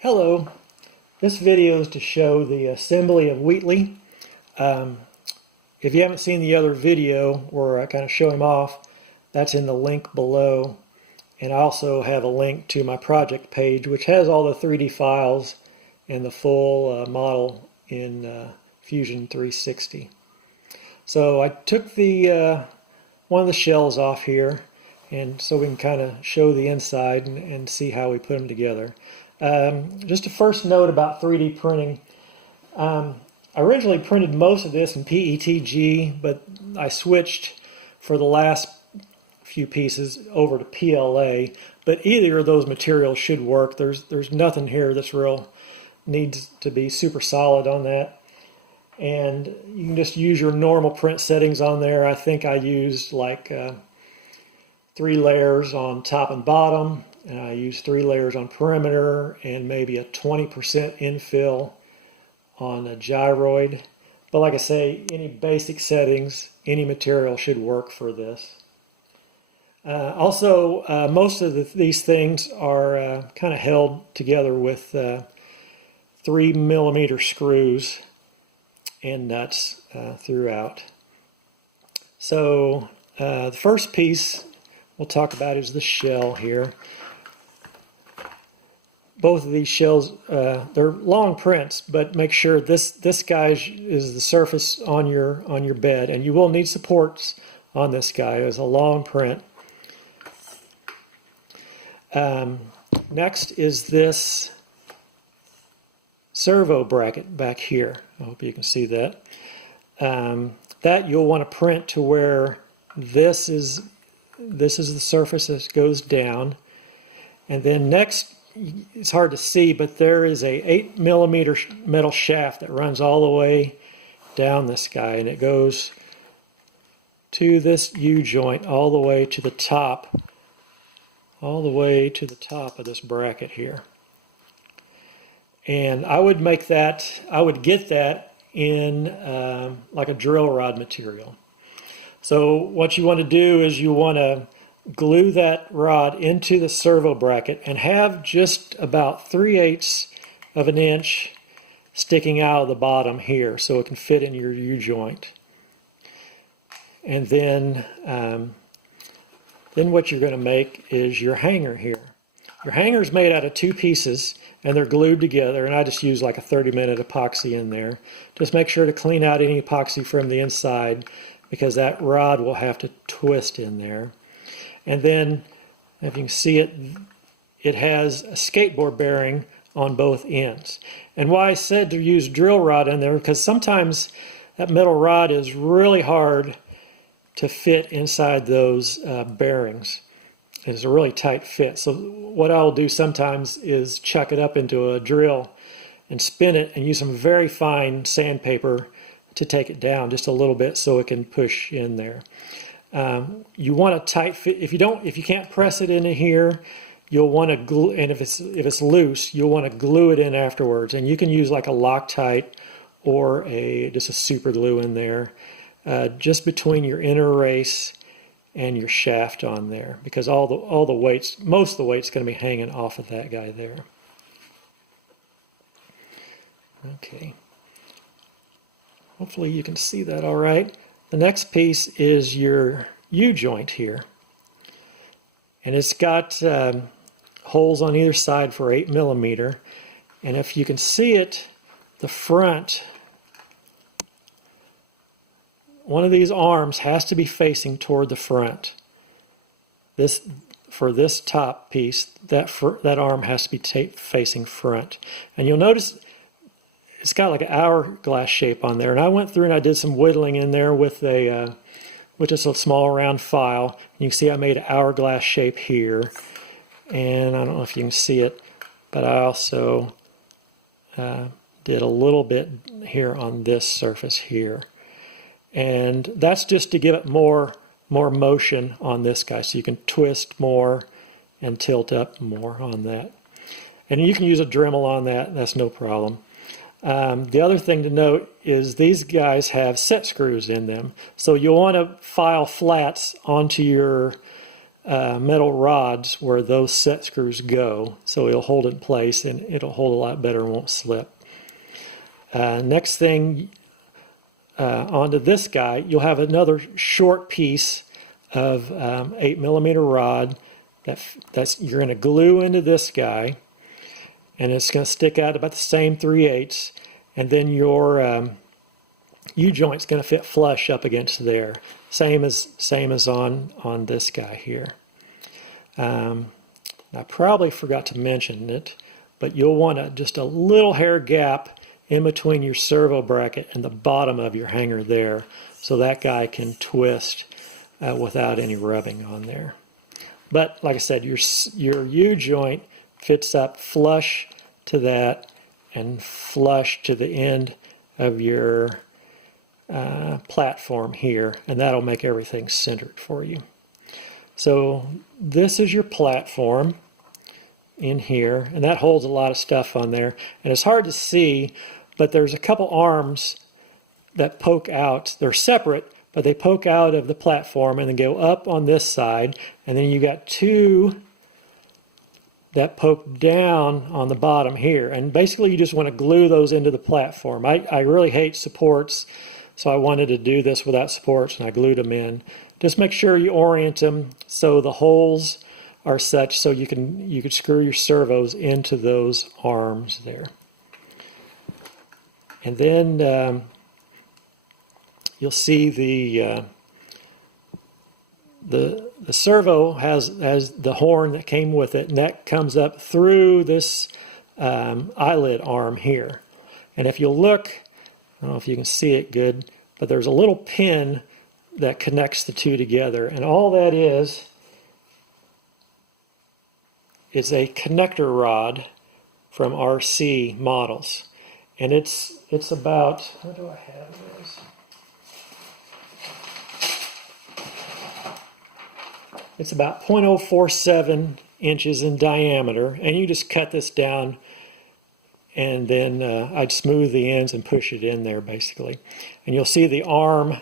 Hello, this video is to show the assembly of Wheatley. If you haven't seen the other video where I kind of show him off, that's in the link below. And I also have a link to my project page which has all the 3D files and the full model in Fusion 360. So I took the one of the shells off here, and so we can kind of show the inside and see how we put them together. Just a first note about 3D printing. I originally printed most of this in PETG, but I switched for the last few pieces over to PLA. But either of those materials should work. There's nothing here that's needs to be super solid on that. And you can just use your normal print settings on there. I think I used like 3 layers on top and bottom. And I use 3 layers on perimeter and maybe a 20% infill on a gyroid. But like I say, any basic settings, any material should work for this. Most of these things are kind of held together with 3mm screws and nuts throughout. So the first piece we'll talk about is the shell here. Both of these shells, they're long prints, but make sure this guy is the surface on your bed, and you will need supports on this guy. It's a long print. Next is this servo bracket back here. I hope you can see that. That you'll want to print to where this is the surface that goes down, and then next, it's hard to see, but there is a 8mm metal shaft that runs all the way down this guy, and it goes to this U-joint all the way to the top, of this bracket here. And I would get that in like a drill rod material. So what you want to do is you want to glue that rod into the servo bracket and have just about 3/8 of an inch sticking out of the bottom here so it can fit in your U-joint. And then what you're going to make is your hanger here. Your hanger is made out of 2 pieces and they're glued together, and I just use like a 30-minute epoxy in there. Just make sure to clean out any epoxy from the inside because that rod will have to twist in there. And then, if you can see it, it has a skateboard bearing on both ends. And why I said to use drill rod in there, because sometimes that metal rod is really hard to fit inside those bearings. It's a really tight fit. So what I'll do sometimes is chuck it up into a drill and spin it and use some very fine sandpaper to take it down just a little bit so it can push in there. You want a tight fit. If you can't press it into here, you'll want to glue. And if it's loose, you'll want to glue it in afterwards. And you can use like a Loctite or just a super glue in there, just between your inner race and your shaft on there, because all the weights, most of the weight's going to be hanging off of that guy there. Okay. Hopefully you can see that all right. The next piece is your U-joint here, and it's got holes on either side for 8mm, and if you can see it, the front, one of these arms has to be facing toward the front. For this top piece, that arm has to be facing front, and you'll notice it's got like an hourglass shape on there, and I went through and I did some whittling in there with just a small round file. You can see I made an hourglass shape here, and I don't know if you can see it, but I also did a little bit here on this surface here, and that's just to give it more motion on this guy, so you can twist more and tilt up more on that. And you can use a Dremel on that, that's no problem. The other thing to note is these guys have set screws in them, so you'll want to file flats onto your metal rods where those set screws go, so it'll hold it in place and it'll hold a lot better and won't slip. Next thing, onto this guy, you'll have another short piece of 8mm rod that's you're going to glue into this guy, and it's going to stick out about the same 3/8, and then your U-joint's going to fit flush up against there, same as on this guy here. I probably forgot to mention it, but you'll want just a little hair gap in between your servo bracket and the bottom of your hanger there, so that guy can twist without any rubbing on there. But like I said, your U-joint fits up flush to that and flush to the end of your platform here, and that'll make everything centered for you. So this is your platform in here, and that holds a lot of stuff on there, and it's hard to see, but there's a couple arms that poke out. They're separate, but they poke out of the platform and then go up on this side, and then you got two that poke down on the bottom here, and basically you just want to glue those into the platform. I really hate supports, so I wanted to do this without supports, and I glued them in. Just make sure you orient them so the holes are such so you could screw your servos into those arms there. And then you'll see the servo has the horn that came with it, and that comes up through this eyelid arm here. And if you'll look, I don't know if you can see it good, but there's a little pin that connects the two together, and all that is a connector rod from RC models, and it's about, what do I have this? It's about 0.047 inches in diameter, and you just cut this down, and then I'd smooth the ends and push it in there basically. And you'll see the arm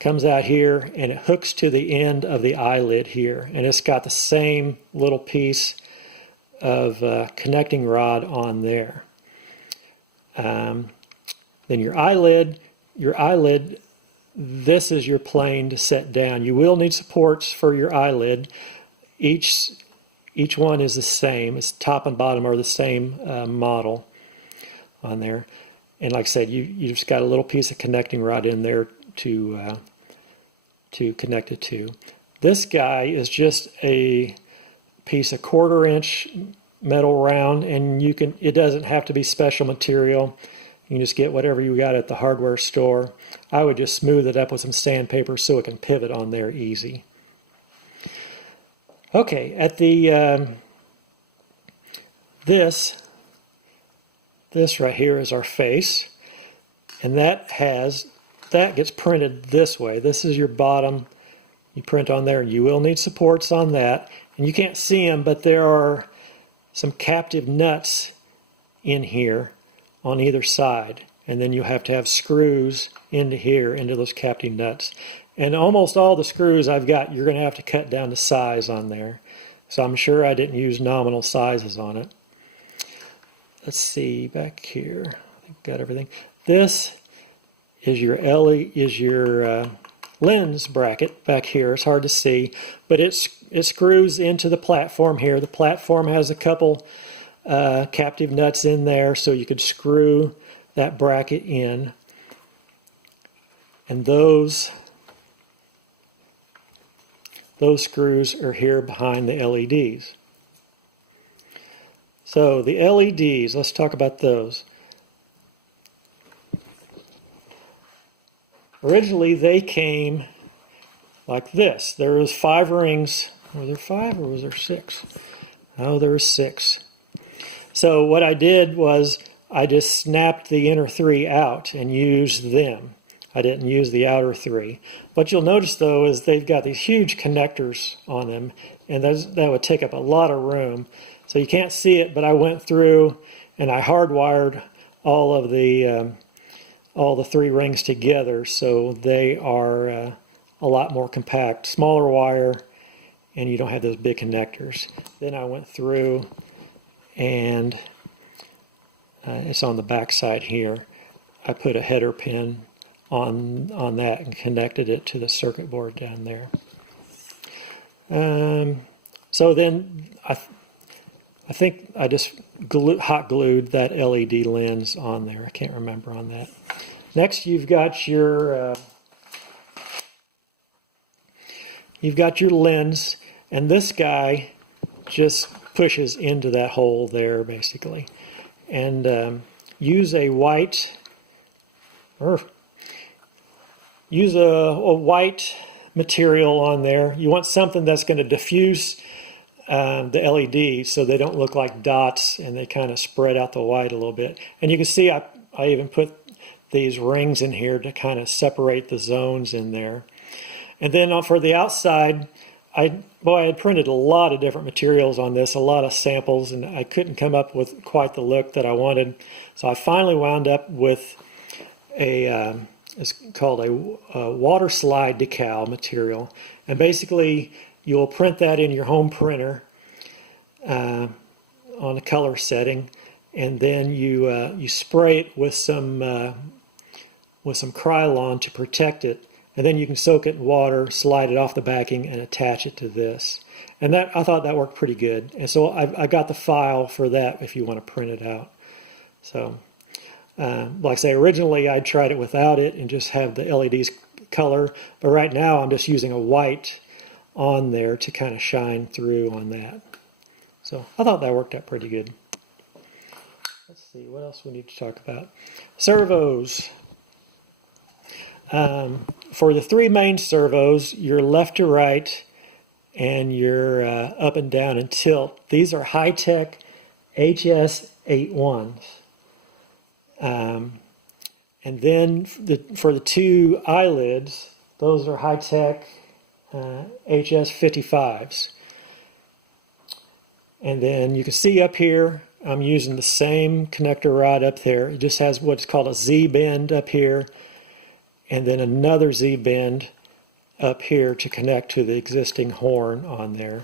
comes out here and it hooks to the end of the eyelid here, and it's got the same little piece of connecting rod on there. Then your eyelid, this is your plane to set down. You will need supports for your eyelid. Each one is the same. It's top and bottom are the same model on there. And like I said, you just got a little piece of connecting rod in there to connect it to. This guy is just a piece of 1/4 inch metal round, and it doesn't have to be special material. You can just get whatever you got at the hardware store. I would just smooth it up with some sandpaper so it can pivot on there easy. Okay, at the this right here is our face, and that gets printed this way. This is your bottom. You print on there, and you will need supports on that. And you can't see them, but there are some captive nuts in here on either side, and then you have to have screws into here, into those captive nuts. And almost all the screws I've got, you're going to have to cut down to size on there. So I'm sure I didn't use nominal sizes on it. Let's see back here. I think I've got everything. This is your lens bracket back here. It's hard to see, but it screws into the platform here. The platform has a couple captive nuts in there, so you could screw that bracket in. And those screws are here behind the LEDs. So the LEDs, let's talk about those. Originally they came like this. There was 5 rings. Were there 5 or was there 6? Oh, there was 6. So what I did was I just snapped the inner 3 out and used them. I didn't use the outer 3. What you'll notice though is they've got these huge connectors on them, and that would take up a lot of room. So you can't see it, but I went through and I hardwired all of the 3 rings together, so they are a lot more compact, smaller wire, and you don't have those big connectors. Then I went through and it's on the back side here. I put a header pin on that and connected it to the circuit board down there. So then I think I just hot glued that LED lens on there. I can't remember on that. Next, you've got your lens, and this guy just pushes into that hole there basically. And use a white material on there. You want something that's going to diffuse the LEDs so they don't look like dots and they kind of spread out the white a little bit. And you can see I even put these rings in here to kind of separate the zones in there. And then for the outside, I had printed a lot of different materials on this, a lot of samples, and I couldn't come up with quite the look that I wanted. So I finally wound up with it's called a water slide decal material. And basically, you'll print that in your home printer on a color setting, and then you spray it with some Krylon to protect it. And then you can soak it in water, slide it off the backing, and attach it to this. And that I thought that worked pretty good. And so I got the file for that if you want to print it out. So, like I say, originally I tried it without it and just have the LEDs color. But right now I'm just using a white on there to kind of shine through on that. So I thought that worked out pretty good. Let's see, what else we need to talk about? Servos. For the three main servos, your left to right and your up and down and tilt, these are high-tech HS81s. And then for the two eyelids, those are high-tech HS55s. And then you can see up here, I'm using the same connector rod up there. It just has what's called a Z-bend up here, and then another Z-bend up here to connect to the existing horn on there.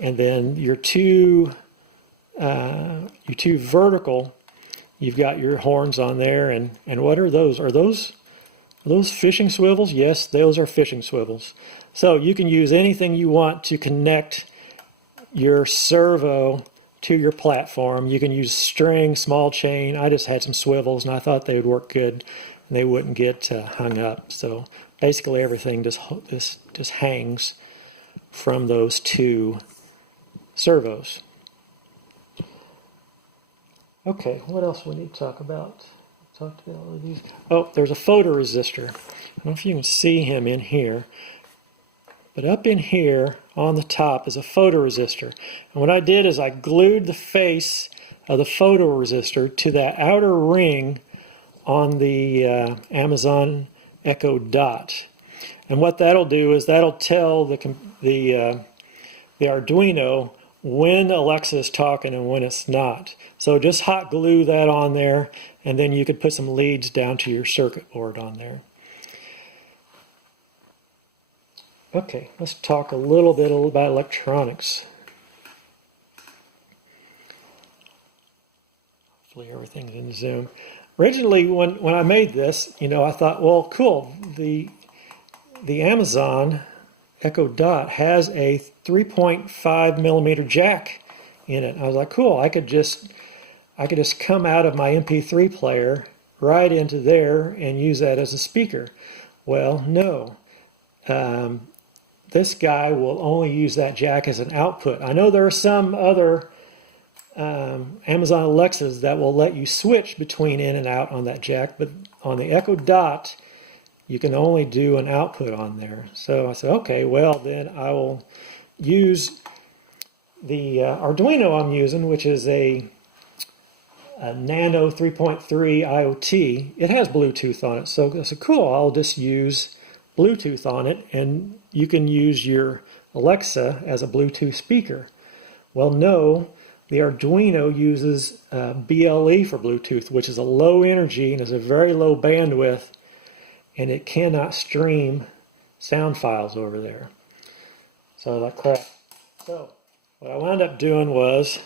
And then your two vertical, you've got your horns on there, and what are those? Are those fishing swivels? Yes, those are fishing swivels. So you can use anything you want to connect your servo to your platform. You can use string, small chain. I just had some swivels and I thought they would work good and they wouldn't get hung up. So basically everything just hangs from those two servos. Okay, what else we need to talk about? Talked about all of these. Oh, there's a photoresistor. I don't know if you can see him in here, but up in here on the top is a photoresistor. And what I did is I glued the face of the photoresistor to that outer ring on the Amazon Echo Dot. And what that'll do is that'll tell the Arduino when Alexa is talking and when it's not. So just hot glue that on there, and then you could put some leads down to your circuit board on there. Okay, let's talk a little bit about electronics. Hopefully everything's in Zoom. Originally, when I made this, I thought, well, cool. The Amazon Echo Dot has a 3.5 millimeter jack in it. I was like, cool. I could just come out of my MP3 player right into there and use that as a speaker. Well, no. This guy will only use that jack as an output. I know there are some other Amazon Alexas that will let you switch between in and out on that jack, but on the Echo Dot, you can only do an output on there. So I said, okay, well then I will use the Arduino I'm using, which is a Nano 3.3 IoT. It has Bluetooth on it, so I said, cool, I'll just use Bluetooth on it, and you can use your Alexa as a Bluetooth speaker. Well, no, the Arduino uses BLE for Bluetooth, which is a low energy and is a very low bandwidth, and it cannot stream sound files over there. So like crap. So what I wound up doing was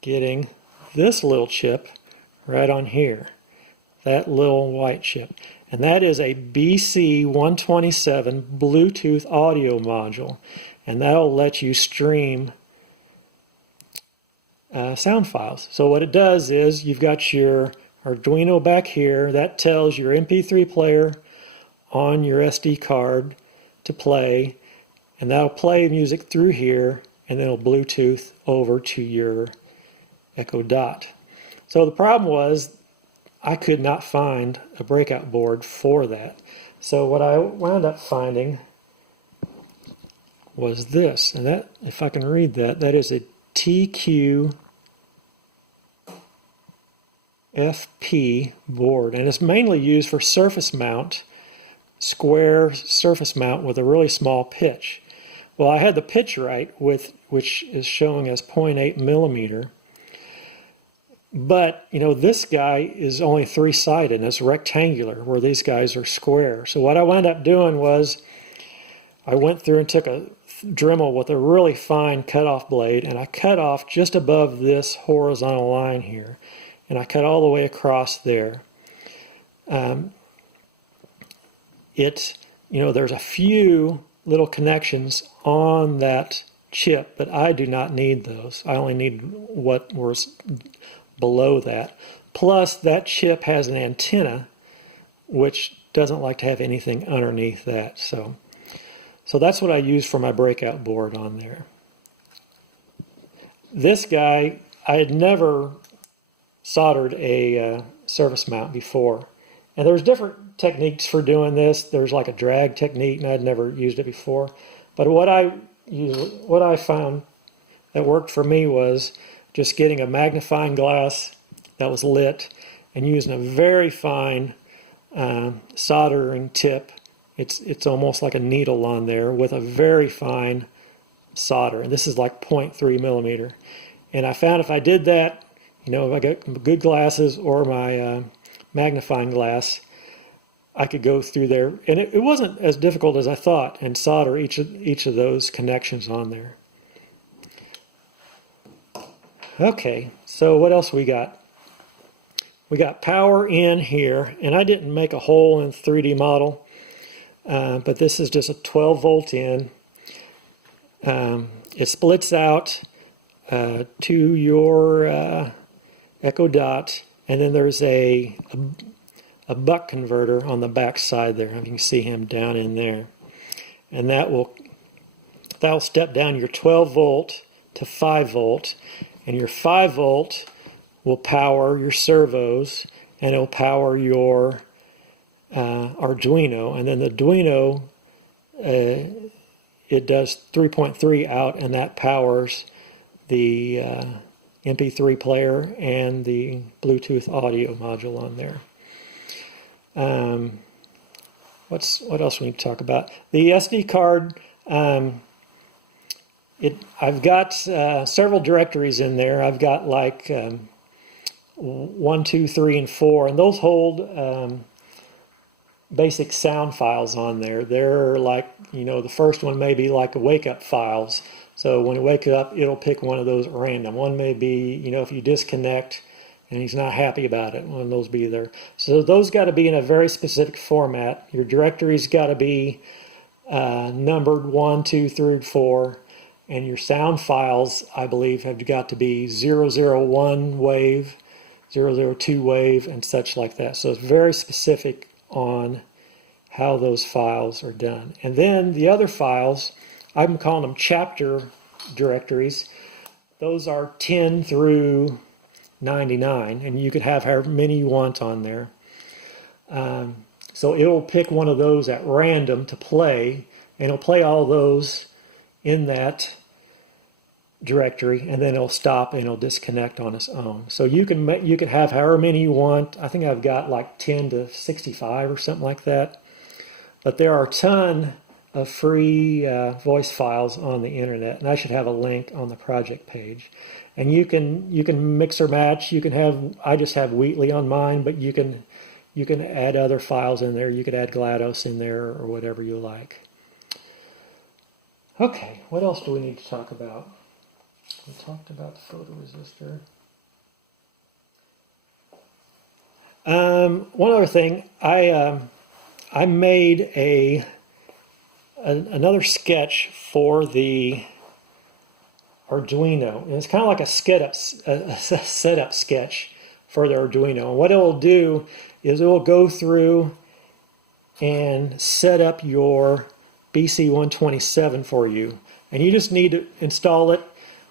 getting this little chip right on here, that little white chip. And that is a BC127 Bluetooth audio module. And that'll let you stream sound files. So what it does is you've got your Arduino back here. That tells your MP3 player on your SD card to play. And that'll play music through here. And then it'll Bluetooth over to your Echo Dot. So the problem was I could not find a breakout board for that. So what I wound up finding was this, and that, if I can read that, that is a TQ FP board, and it's mainly used for surface mount, square surface mount with a really small pitch. Well, I had the pitch right, which is showing as 0.8 millimeter. But, you know, this guy is only three-sided and it's rectangular, where these guys are square. So what I wound up doing was I went through and took a Dremel with a really fine cutoff blade, and I cut off just above this horizontal line here. And I cut all the way across there. There's a few little connections on that chip, but I do not need those. I only need what was below that. Plus, that chip has an antenna, which doesn't like to have anything underneath that. So that's what I use for my breakout board on there. This guy, I had never soldered a surface mount before. And there's different techniques for doing this. There's like a drag technique, and I'd never used it before. But what I found that worked for me was just getting a magnifying glass that was lit and using a very fine soldering tip. It's almost like a needle on there with a very fine solder. And this is like 0.3 millimeter. And I found if I did that, if I got good glasses or my magnifying glass, I could go through there. And it wasn't as difficult as I thought, and solder each of those connections on there. Okay, so what else we got? We got power in here, and I didn't make a hole in 3D model, but this is just a 12 volt in. It splits out to your Echo Dot, and then there's a buck converter on the back side there. You can see him down in there, and that'll step down your 12 volt to 5 volt. And your 5 volt will power your servos, and it'll power your Arduino. And then the Arduino, it does 3.3 out, and that powers the MP3 player and the Bluetooth audio module on there. What else we need to talk about? The SD card. I've got several directories in there. I've got like 1, 2, 3, and 4, and those hold basic sound files on there. They're like, the first one may be like a wake-up files. So when you wake up, it'll pick one of those at random. One may be, if you disconnect and he's not happy about it, one of those be there. So those got to be in a very specific format. Your directory's got to be numbered 1, 2, 3, 4. And your sound files, I believe, have got to be 001 wave, 002 wave, and such like that. So it's very specific on how those files are done. And then the other files, I'm calling them chapter directories. Those are 10 through 99, and you could have however many you want on there. So it'll pick one of those at random to play, and it'll play all those in that directory, and then it'll stop and it'll disconnect on its own. So you can have however many you want. I think I've got like 10 to 65 or something like that. But there are a ton of free voice files on the internet, and I should have a link on the project page. And you can mix or match. I just have Wheatley on mine, but you can add other files in there. You could add GLaDOS in there or whatever you like. Okay, what else do we need to talk about? We talked about the photoresistor. One other thing, I made another sketch for the Arduino, and it's kind of like a setup sketch for the Arduino. And what it will do is it will go through and set up your BC127 for you, and you just need to install it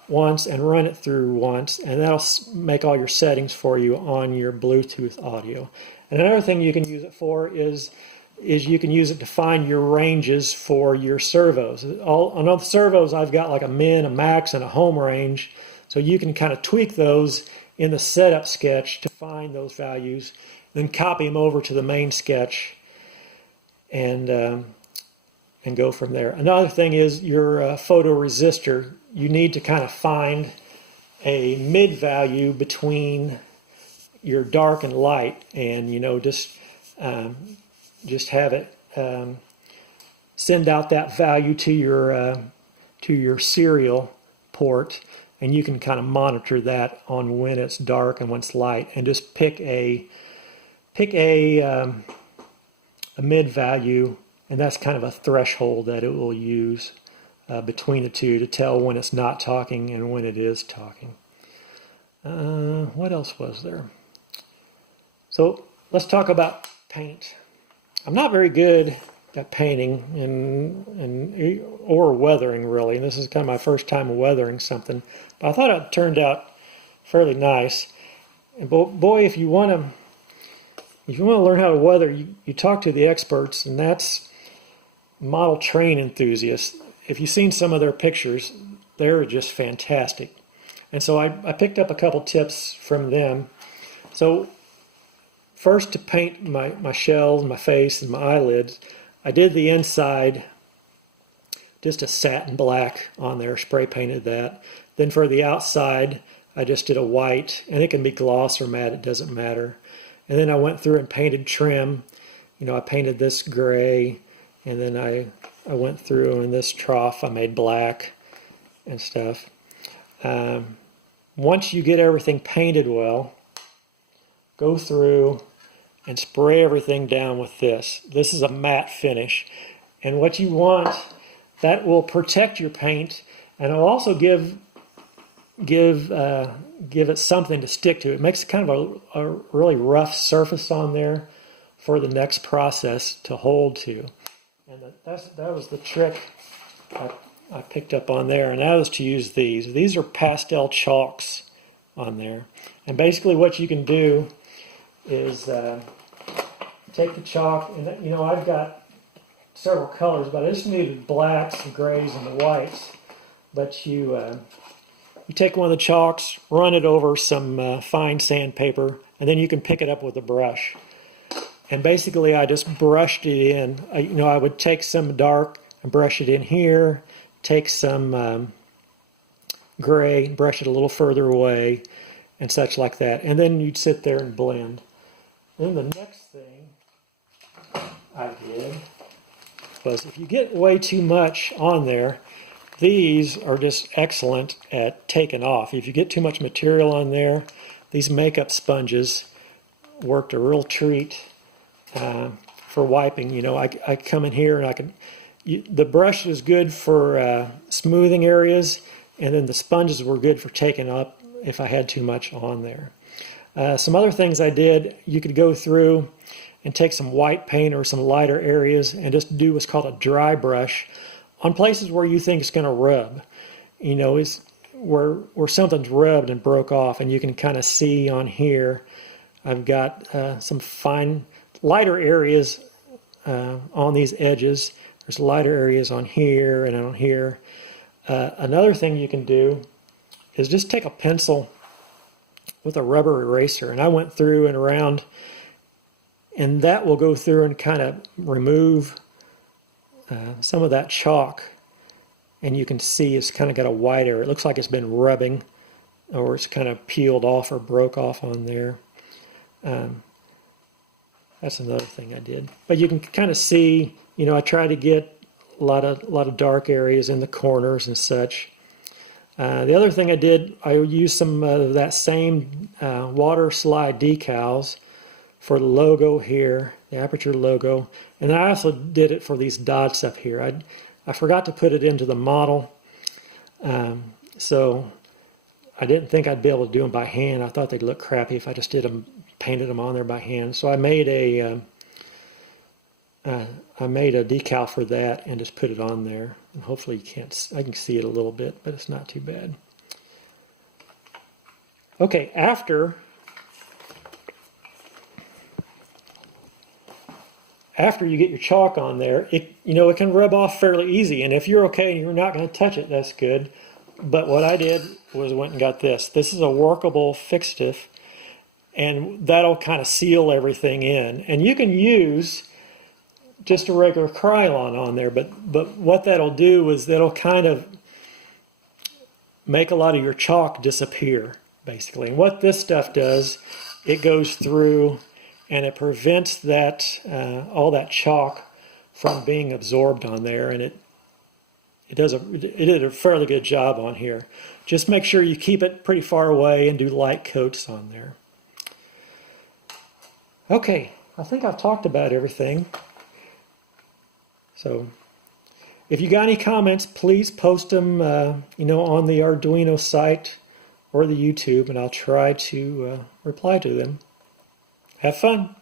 once and run it through once, and that'll make all your settings for you on your Bluetooth audio. And another thing you can use it for is you can use it to find your ranges for your servos. On all the servos, I've got like a min, a max, and a home range, so you can kind of tweak those in the setup sketch to find those values, then copy them over to the main sketch and go from there. Another thing is your photoresistor. You need to kind of find a mid value between your dark and light, and just have it send out that value to your serial port, and you can kind of monitor that on when it's dark and when it's light, and just pick a mid value, and that's kind of a threshold that it will use between the two to tell when it's not talking and when it is talking. What else was there? So let's talk about paint. I'm not very good at painting or weathering, really. And this is kind of my first time weathering something, but I thought it turned out fairly nice. And boy, if you want to learn how to weather, you talk to the experts, and that's model train enthusiasts. If you've seen some of their pictures, they're just fantastic. And so I picked up a couple tips from them. So first, to paint my shells, my face, and my eyelids, I did the inside just a satin black on there, spray painted that. Then for the outside, I just did a white, and it can be gloss or matte, it doesn't matter. And then I went through and painted trim. I painted this gray, and then I went through, and this trough I made black and stuff. Once you get everything painted well, go through and spray everything down with this. This is a matte finish, and what you want, that will protect your paint, and it'll also give it something to stick to. It makes kind of a really rough surface on there for the next process to hold to. And that was the trick I picked up on there, and that was to use these. These are pastel chalks on there. And basically what you can do is take the chalk, and I've got several colors, but I just needed blacks, the grays, and the whites. But you take one of the chalks, run it over some fine sandpaper, and then you can pick it up with a brush. And basically I just brushed it in. I would take some dark and brush it in here, take some gray, brush it a little further away, and such like that. And then you'd sit there and blend. Then the next thing I did was, if you get way too much on there, these are just excellent at taking off. If you get too much material on there, these makeup sponges worked a real treat for wiping. I come in here and the brush is good for smoothing areas, and then the sponges were good for taking up if I had too much on there. Some other things I did, you could go through and take some white paint or some lighter areas and just do what's called a dry brush on places where you think it's going to rub. Is where something's rubbed and broke off, and you can kind of see on here I've got some fine lighter areas on these edges. There's lighter areas on here and on here. Another thing you can do is just take a pencil with a rubber eraser, and I went through and around, and that will go through and kind of remove some of that chalk, and you can see it's kind of got a white area. It looks like it's been rubbing, or it's kind of peeled off or broke off on there. That's another thing I did. But you can kind of see, I try to get a lot of dark areas in the corners and such. The other thing I did, I used some of that same water slide decals for the logo here, the Aperture logo, and I also did it for these dots up here. I forgot to put it into the model, so I didn't think I'd be able to do them by hand. I thought they'd look crappy if I just painted them on there by hand. So I made a decal for that and just put it on there. And hopefully I can see it a little bit, but it's not too bad. Okay, after you get your chalk on there, it can rub off fairly easy. And if you're okay and you're not going to touch it, that's good. But what I did was went and got this. This is a workable fixative, and that'll kind of seal everything in. And you can use just a regular Krylon on there, but what that'll do is that'll kind of make a lot of your chalk disappear, basically. And what this stuff does, it goes through and it prevents that all that chalk from being absorbed on there, and it did a fairly good job on here. Just make sure you keep it pretty far away and do light coats on there. Okay, I think I've talked about everything. So if you got any comments, please post them on the Arduino site or the YouTube, and I'll try to reply to them. Have fun.